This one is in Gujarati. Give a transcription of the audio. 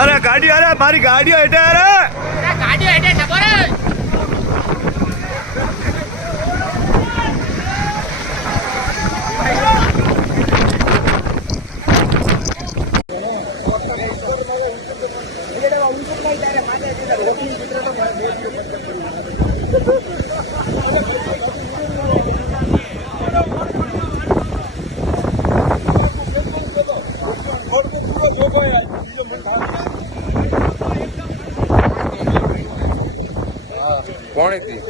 અરે ગાડી, અરે મારી ગાડીઓ હેઠે, અરે ગાડીઓ હેઠે ખબર કોણ હતી?